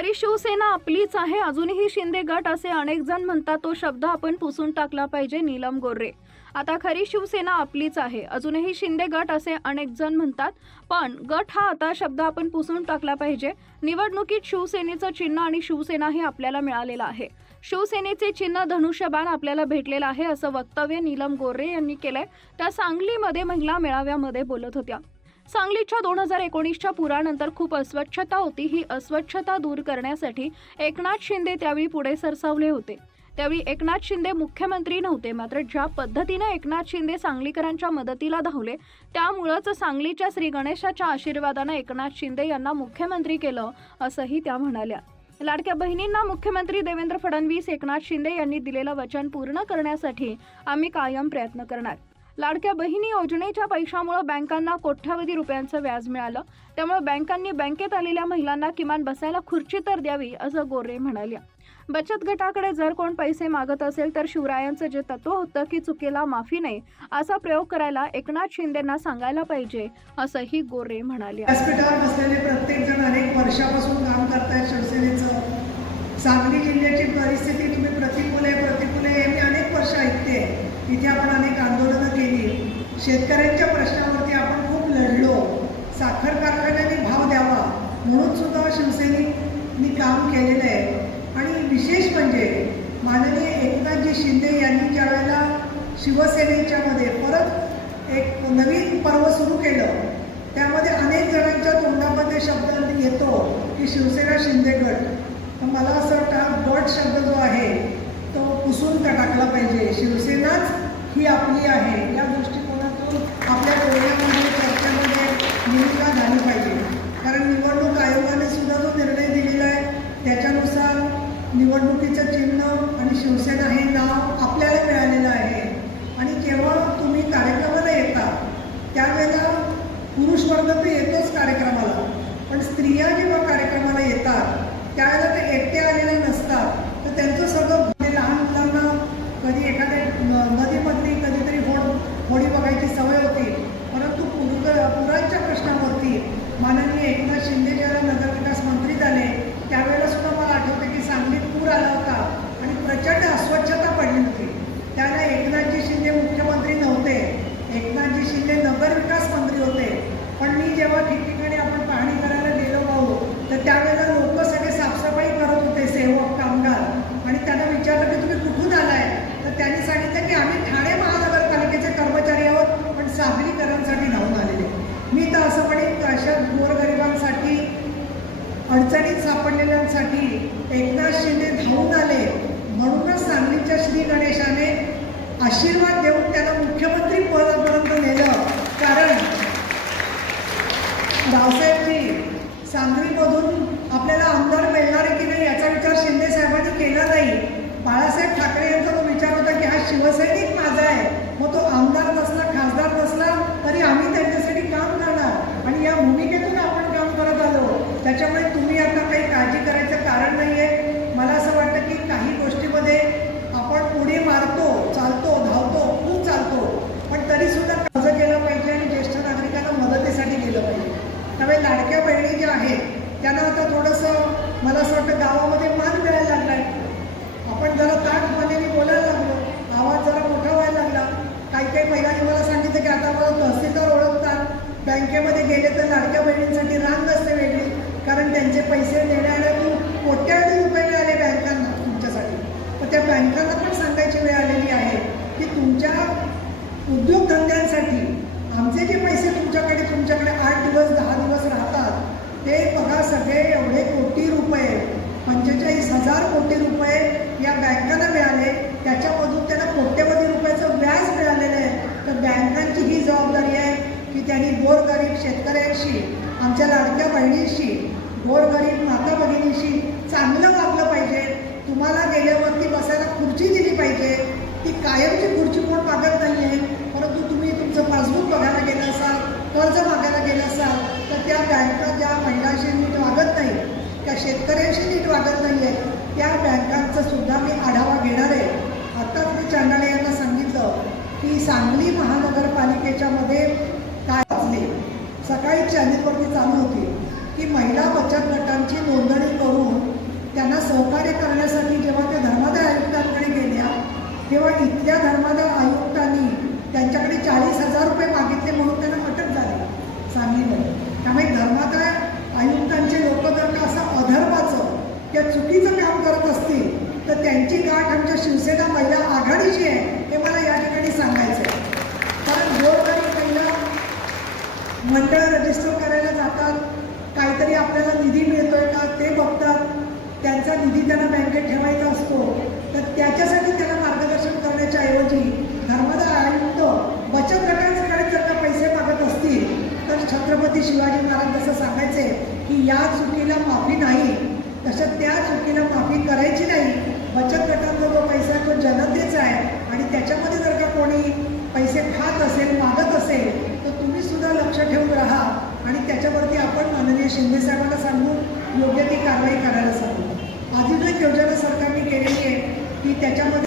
खरी शिवसेना आपलीच आहे, अजूनही शिंदे गट असे अनेक जण म्हणतात. तो शब्द आपण पुसून टाकला पाहिजे. नीलम गोर्हे. आता खरी शिवसेना आपलीच आहे, अजूनही शिंदे गट असे अनेक जण म्हणतात, पण गट हा आता शब्द आपण पुसून टाकला पाहिजे. निवडणुकीत शिवसेनेचं चिन्ह आणि शिवसेना हे आपल्याला मिळालेलं आहे. शिवसेनेचे चिन्ह धनुष्यबाण आपल्याला भेटलेलं आहे, असं वक्तव्य नीलम गोर्हे यांनी केलंय. त्या सांगलीमध्ये महिला मेळाव्यामध्ये बोलत होत्या. सांगलीच्या 2019च्या पुरानंतर खूप अस्वच्छता होती. ही अस्वच्छता दूर करण्यासाठी एकनाथ शिंदे त्यावेळी पुढे सरसावले होते. त्यावेळी एकनाथ शिंदे मुख्यमंत्री नव्हते, मात्र ज्या पद्धतीने एकनाथ शिंदे सांगलीकरांच्या मदतीला धावले, त्यामुळेच सांगलीच्या श्री गणेशाच्या आशीर्वादाने एकनाथ शिंदे यांना मुख्यमंत्री केलं, असंही त्या म्हणाल्या. लाडक्या बहिणींना मुख्यमंत्री देवेंद्र फडणवीस, एकनाथ शिंदे यांनी दिलेलं वचन पूर्ण करण्यासाठी आम्ही कायम प्रयत्न करणार. लाडक्या बहिणी योजनेच्या पैशामुळे बँकांना कोट्यावधी रुपयांचं व्याज मिळालं, त्यामुळे बँकांनी बँकेत आलेल्या महिलांना किमान बसायला खुर्ची तर द्यावी, असं गोर्हे म्हणाल्या. बचत गटाकडे जर कोण पैसे मागत असेल तर शिवरायांचं जे तत्व होतं की चुकीला माफी नाही, असा प्रयोग करायला एकनाथ शिंदेंना सांगायला पाहिजे, असंही गोर्हे म्हणाले. व्यासपीठावर बसलेले प्रत्येक जण अनेक वर्षापासून काम करतायत शिवसेनेचं. सांगली जिल्ह्याची परिस्थिती तुम्ही प्रतिकूल आहे मी अनेक वर्ष ऐकते. इथे आपण अनेक आंदोलनं केली, शेतकऱ्यांच्या प्रश्नावरती आपण खूप लढलो. साखर कारखान्याने भाव द्यावा म्हणून सुद्धा शिवसैनिकांनी काम केलेलं आहे. आणि विशेष म्हणजे माननीय एकनाथजी शिंदे यांनी ज्या वेळेला शिवसेनेच्या मध्ये परत एक नवीन पर्व सुरू केलं, त्यामध्ये अनेक जणांच्या तोंडामध्ये शब्द येतो की शिवसेना शिंदे गट. मला असं वाटतं गट शब्द जो आहे तो पुसून टाकला पाहिजे. शिवसेनाच ही आपली आहे या दृष्टिकोनातून आपल्या डोळ्यामध्ये चर्चेमध्ये भूमिका झाली पाहिजे. कारण निवडणूक आयोगाने सुद्धा जो निर्णय दिलेला आहे त्याच्यानुसार निवडणुकीचं चिन्ह आणि शिवसेना हे नाव आपल्याला मिळालेलं आहे. आणि जेव्हा तुम्ही कार्यक्रमाला येता त्यावेळेला पुरुष वर्ग तर येतोच कार्यक्रमाला, पण स्त्रिया जेव्हा कार्यक्रमाला येतात त्यावेळेला ते एकटे आलेले नसतात. तर त्यांचं सगळं लहान मुलांना कधी एखाद्या नदीमधली कधीतरी होडी बघायची सवय होती, परंतु पुरांच्या प्रश्नावरती माननीय एकनाथ शिंदे ज्याला नगरविकास मंत्री झाले त्यावेळेला सुद्धा मला आठवतं की सांगलीत पूर आला होता आणि प्रचंड अस्वच्छता पडली होती. त्याला एकनाथजी शिंदे मुख्यमंत्री नव्हते, एकनाथजी शिंदे नगरविकास मंत्री होते. पण मी जेव्हा ठिकठिकाणी आपण पाहणी करायला गेलो आहोत तर त्यावेळेला लोक सगळे साफसफाई करत होते, सेवक कामगार. आणि त्यांना विचारलं की तुम्ही कुठून आलाय, तर त्यांनी सांगितलं की आम्ही ठाणे महानगरपालिकेचे कर्मचारी आहोत, पण सांगलीकरांसाठी धावून आलेले. मी तर असं म्हणेन अशा गोरगरिबांसाठी, अडचणीत सापडलेल्यांसाठी एकनाथ शिंदे धावून आले. म्हणूनच सांगलीच्या श्री गणेशाने आशीर्वाद देऊन त्यांना मुख्यमंत्री पदापर्यंत नेलं. कारण रावसाहेबजी सांगलीमधून आपल्याला आमदार मिळणार की नाही याचा विचार शिंदे साहेबांनी केला नाही. बाळासाहेब ठाकरे यांचा तो विचार होता की हा शिवसैनिक माझा आहे, मग तो आमदार नसला, खासदार नसला तरी आम्ही त्यांच्यासाठी काम करणार. आणि या भूमिकेतून आपण काम करत आलो. त्याच्यामुळे तुम्ही आता काही काळजी करायचं कारण नाही आहे. मला असं वाटतं की काही गोष्टीमध्ये आपण पुढे मारतो, चालतो, धावतो, खूप चालतो, पण तरीसुद्धा कर्ज केलं पाहिजे आणि ज्येष्ठ नागरिकांना मदतीसाठी गेलं पाहिजे. त्यामुळे लाडक्या बहिणी ज्या आहेत त्यांना आता थोडंसं मला असं वाटतं गावामध्ये मान मिळायला लागला आहे. आपण जरा ताठपणाने बोलायला लागलो, आवाज जरा मोठा व्हायला लागला. काही महिलांनी मला सांगितलं की आता मला तहसीलदार ओळखतात, बँकेमध्ये गेले तर लाडक्या बहिणींसाठी रांग असते वेगळी, कारण त्यांचे पैसे देण्यातून कोट्यावधी रुपये मिळाले बँकांना तुमच्यासाठी. तर त्या बँकांना पण सांगायची वेळ आलेली आहे की तुमच्या उद्योगधंद्यांसाठी आमचे जे पैसे तुमच्याकडे 8 दिवस 10 दिवस राहतात ते बघा, सगळे एवढे कोटी रुपये, 45,000 कोटी रुपये या बँकांना मिळाले. त्याच्यामधून त्यांना कोट्यवधी रुपयाचं व्याज मिळालेलं आहे. तर बँकांची ही जबाबदारी आहे की त्यांनी गोरगरीब शेतकऱ्यांशी, आमच्या लाडक्या बहिणींशी, गोरगरीब माता भगिनींशी चांगलं वागलं पाहिजे. तुम्हाला गेल्यावरती बसायला खुर्ची दिली पाहिजे. ती कायमची खुर्ची कोण मागत नाही आहे, परंतु तुम्ही तुमचं पासबुक बघायला गेलं असाल, कर्ज मागायला गेलं असाल तर त्या बँका ज्या महिलांशी नीट वागत नाही, त्या शेतकऱ्यांशी नीट वागत नाही आहे, त्या बँकांचा सुद्धा मी आढावा घेणार आहे. आत्ताच मी चांडाळे यांना सांगितलं की सांगली महानगरपालिकेच्या मध्ये काय वाचले, सकाळी चॅनेलवरती चालू होती की महिला बचत गटांची नोंदणी करून त्यांना सहकार्य करण्यासाठी जेव्हा त्या धर्मादाय आयुक्तांकडे गेल्या तेव्हा इथल्या धर्मादाय आयुक्तांनी त्यांच्याकडे 40,000 रुपये मागितले म्हणून त्यांना अटक झाली सांगलीमध्ये. त्यामुळे धर्मादाय आयुक्तांचे लोक जर का असं अधर्माचं त्या चुकीचं काम करत असतील तर त्यांची गाठ आमच्या शिवसेना महिला आघाडीची आहे हे मला या ठिकाणी सांगायचं आहे. कारण गोरगरीब महिला मंडळ रजिस्टर करायला जातात, काहीतरी आपल्याला निधी मिळतोय का ते बघतात, त्यांचा निधी त्यांना बँकेत ठेवायचा असतो, तर त्याच्यासाठी त्यांना मार्गदर्शन करण्याच्या ऐवजी धर्मादाय आयुक्त बचत गटांकडे जर का पैसे मागत असतील तर छत्रपती शिवाजी महाराज जसं सांगायचे की या चुकीला माफी नाही, तसं त्या चुकीला माफी करायची नाही. बचत गटांचा जो पैसा तो जनतेचा आहे आणि त्याच्यामध्ये जर का कोणी पैसे खात असेल मागत असेल तर तुम्ही सुद्धा लक्ष ठेवून राहा आणि त्याच्यावरती आपण माननीय शिंदे साहेबांना सांगून योग्य ती कारवाई करायला सांगू. आधी एक योजना सरकारने केलेली आहे की त्याच्यामध्ये